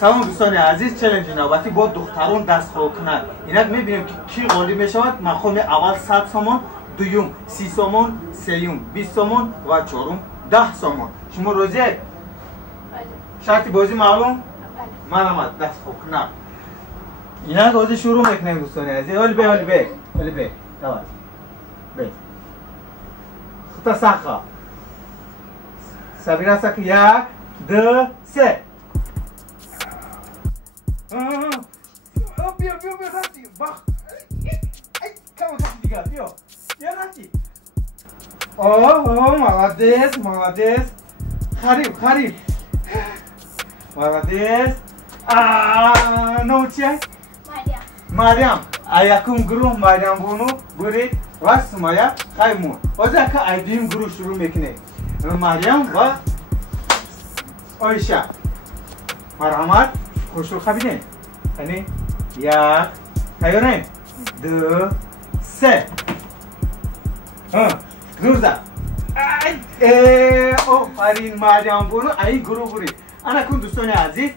سلام دوستان عزیز، چالش نوبتی با دختران دستخواه کنند. اینک میبینیم که کی غالب میشود. مقام اول 100 سومون، دوم 30 سومون، سوم 20 سومون و چهارم 10 سومون. شما روزی شرط بازی معلوم؟ معلومات دستخواه کنند. اینک بازی شروع میکنیم دوستان عزیز. حال به دوام به خطا سخا سبیرا سک 1 2 3 بیا راستی باخ کم دیگه بیا راستی молодец خریب молодец نوچه مریم ایکم گروه مریم بونو برید و سمایا خیمون واسه که ایدیم گروه شروع میکنه مریم و آیشه مرحمت خوشو خبیدین یعنی 1 تیارین 2 3 زور زد آفرین مریم بونو ای گروه برید انا کن دوستان عزیز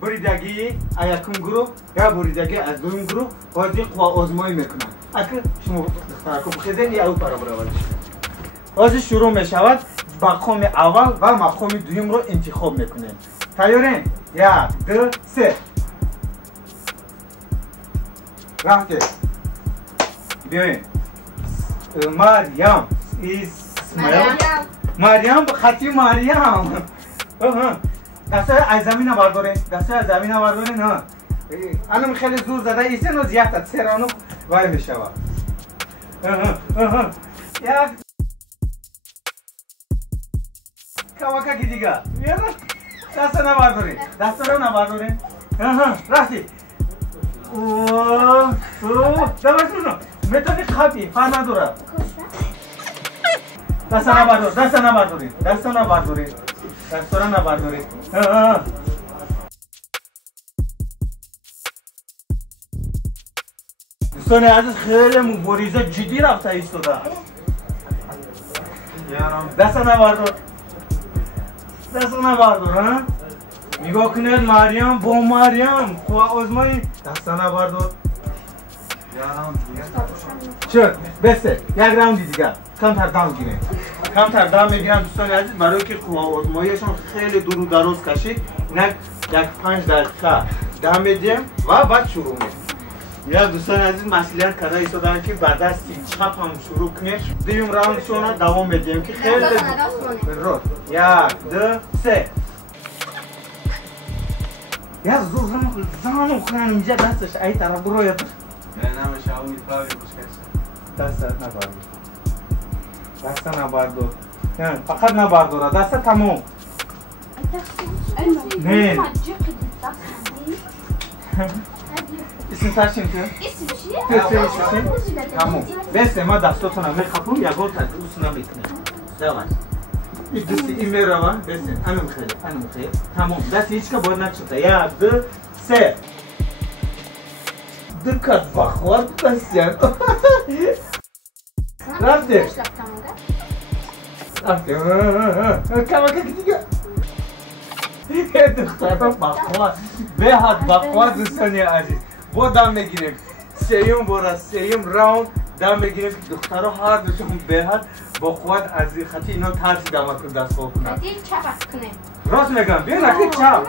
بریدگی ایکم گروه یا بریدگی از دوم گروه بازی قوا آزمایی میکنن اگه شما دخترکو بخیدین یا او برابر بازی شروع میشود مقام اول و مقام دوم رو انتخاب میکنین تیارین 1 2 3 رفته بیاین مریم مریم خطی مریم دستای از زمین بردارین ها الان خیلی زور زده ایسه نو زیاد سرانو وای میشود یک کواکا کی دیگه دستا نبردارین راستی دبرشونو متونی خطی فر نداره دستا نبردارین دوستان عزیز خیلی مبارزه جدی رفته ایستاده دستا نبردار نگاه کنید مریم با مریم خواه آزمایی دستا نبردار چرا؟ بسته یک راوندی دیگه کمتر دم میگیرم دوستان عزیز برای که خواه آزماییشون خیلی دور و دراز کشید اینک 5 دقیقه دم میدیم و بعد شروع میدیم یا دوستان عزیز مسئولیت کرده ایستادن که بعد از چپ هم شروع کنیم دوم راوندشون دوام میدیم که خیلی درست 1 2 3 یک زور زنم خونم اینجا دستش ای طرف بروید نمیشه اون میتراوی بشکست دست نبردار فقط نبرداره دست تموم نه اسم ترشیم که؟ تموم بسته ما دستاتون میخوام یک بار تدروس نمیتونیم دوان این دستی این میروان بسته انم خیلی تموم دست هیچ که باید نکشده 1 2 3 دکت بخواد بسیار رفته کمکه دیگه دختر بخواد به حد بخواد دوستانی عزیز با دم میگیریم سیم راوند دم میگیریم که دخترها هر دوشون به حد با خود از خطی اینا ترسی دم کن دست خواه کنن راست میگم بیا نکنی چپ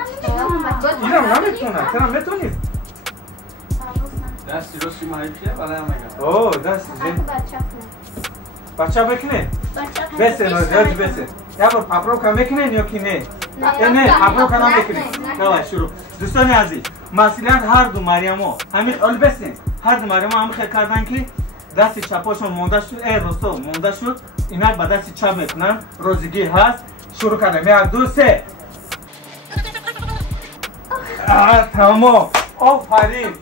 اینم نمیتونن چرا میتونید دستی راستی محیطیه بله هم میگم اوه دستی بچه بکنه بسه نازیاج بسه یا بار پاپرو کم بکنه یا کی نه پاپرو کم بکنه دوای شروع دوستانی عزیز مسئولیت هر دو مریمو همین اول بسین هر دو مریمو همین خیلی کردن که دست چپاشون مونده شد رستو مونده شد اینا با دست چپ میکنن روزگی هست شروع کردم 1 2 3 تمام آفرین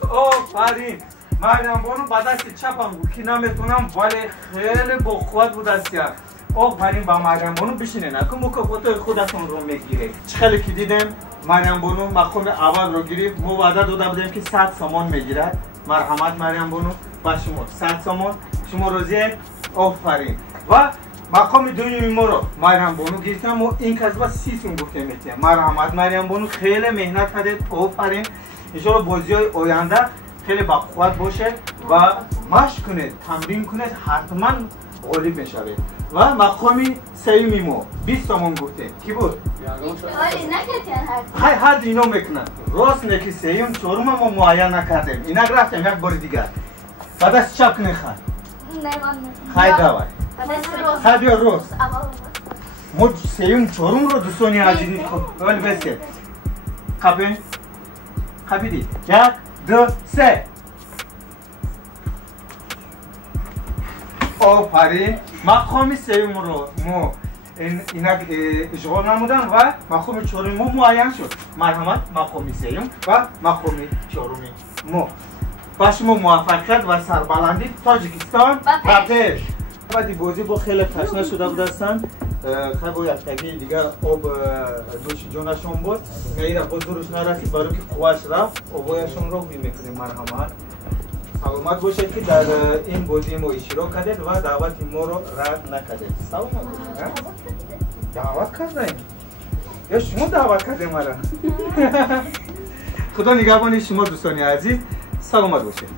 مریم بانو با دست چپم بود که نمیتونم ولی خیلی با خود بود دستیار آفرین با مریم بانو بشینه نکن مکافات خودتون رو میگیره خیلی که دیدیم مریم بانو مقام اول رو گیریم ما وعده داده بودیم که 100 سامان میگیرد مرحمت مریم بانو با شما 100 سامان شما روزی آفرین و مقام دومی ما رو مریم بانو گرفتم و این کسبه 30 سوم گفته میتیم. مرحمت مریم بانو خیلی مهنت کردید. آفرین. انشالله بازی های آینده خیلی با قوت باشه و مشق کنید، تمرین کنید، حتما غالب میشوید. و مقام سومی ما 20 تومان گفتیم. کی بود؟ هر دینو میکنن. راست نکی سوم چهارم ما معین نکردیم. اینا رفتیم یک بار دیگر. بعد از چپ کنید خواهد. خواهد دوای. خواهد یا راست. ما سوم چهارم رو دوستانی عزیزی ولی بسید. خبین. خبیدی. 1 2 3. آفرین. مقام سوم رو ما اینا اشغال نمودن و مقام چهارم ما معین شد. مرحمت مقام سوم و مقام چهارم ما. باش ما موفقیت و سربلندی تاجیکستان و پیش. بعدی بازی با خیلی تشنه شده بود هستند. خیلی با یک تگی دیگه آب دوش جانشون بود. میره با دورش نرسید برای که قواش رفت آبایشون رو میکنیم. مرحمت سلامت باشید که در این بازی ما اشتراک کردید و دعوت ما رو رد نکردید. سلامت دعوت کردیم یا شما دعوت کردیم مرا. خدا نگهبان شما دوستان عزیز. سلامت باشید.